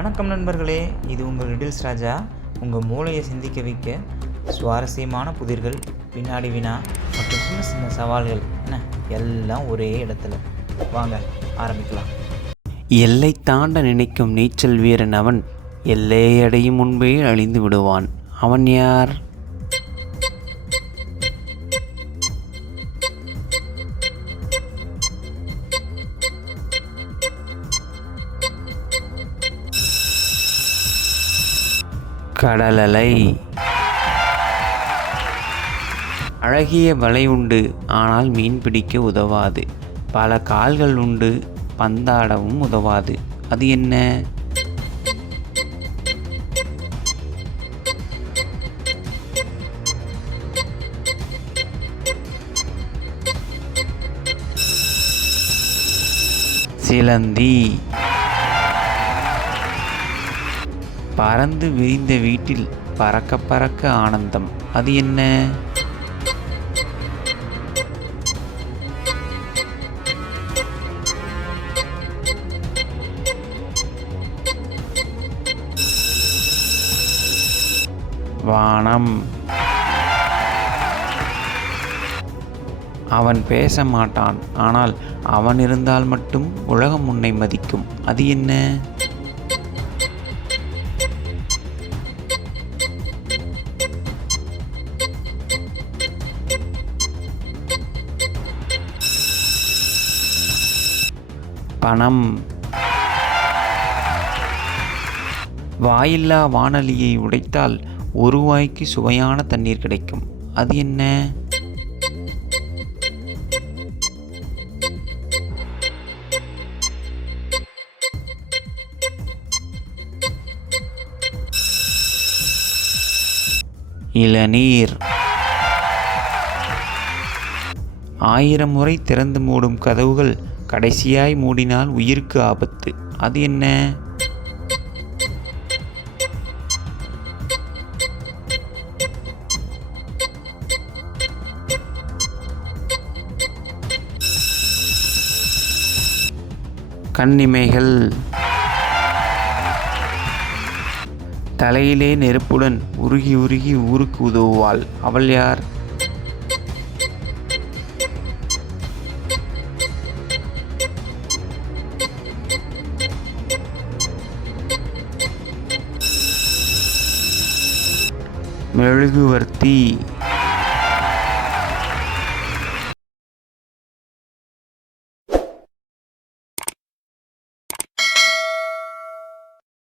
வணக்கம் நண்பர்களே, இது உங்கள் லிட்டில்ஸ் ராஜா. உங்கள் மூளையை சிந்திக்க வைக்க சுவாரஸ்யமான புதிர்கள், வினாடி வினா மற்றும் சின்ன சின்ன சவால்கள் எல்லாம் ஒரே இடத்துல. வாங்க ஆரம்பிக்கலாம். எல்லை தாண்ட நினைக்கும் நீச்சல் வீரன் அவன். எல்லையை அடையும் முன்பே அழிந்து விடுவான். அவன் யார்? கடலலை. அழகிய வலை உண்டு, ஆனால் மீன் பிடிக்க உதவாது. பல கால்கள் உண்டு, பந்தாடவும் உதவாது. அது என்ன? சிலந்தி. பறந்து விரிந்த வீட்டில் பறக்க பறக்க ஆனந்தம். அது என்ன? வானம். அவன் பேச மாட்டான், ஆனால் அவன் இருந்தால் மட்டும் உலகம் உன்னை மதிக்கும். அது என்ன? பணம். வாயில்லா வானலியை உடைத்தால் ஒரு வாய்க்கு சுவையான தண்ணீர் கிடைக்கும். அது என்ன? இளநீர். 1000 முறை திறந்து மூடும் கதவுகள் கடைசியாய் மூடினால் உயிருக்கு ஆபத்து. அது என்ன? கண்ணிமைகள். தலையிலே நெருப்புடன் உருகி உருகி ஊருக்கு உதவுவாள். அவள் யார்? மெழுகுவர்த்தி.